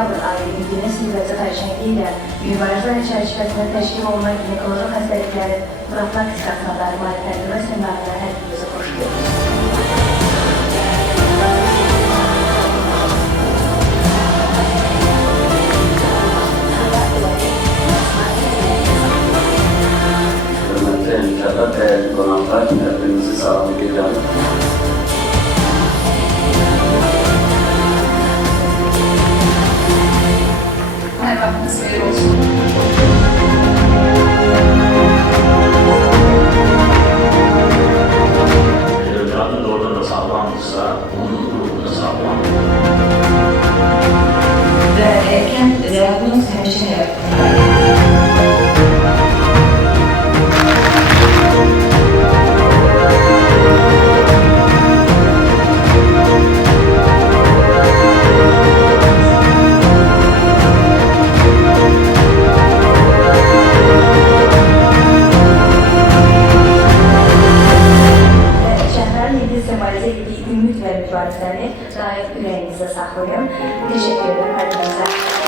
Noyabr ayı İngilis nüvəsi xərçəngi ilə mübarizə çərçivəsində təşkil olunan ginekoloji xəstəliklərin profilaktikasına dair tədbir və seminarlara hər birinizi xoş gəldiniz. Hörmətli həmkarlar, dəyərli qonaqlar, hepinizi salamlayıram. Hər vaxtınız xeyir olsun. Kadın orada da sağlamdırsa, onun ruhu da sağlam. Və erkən diaqnoz həmişə həyatdır. Sembolizə etdiyi ümid və mübarizəni daim ürəyinizdə saxlayın. Təşəkkür edirəm hər birinizə.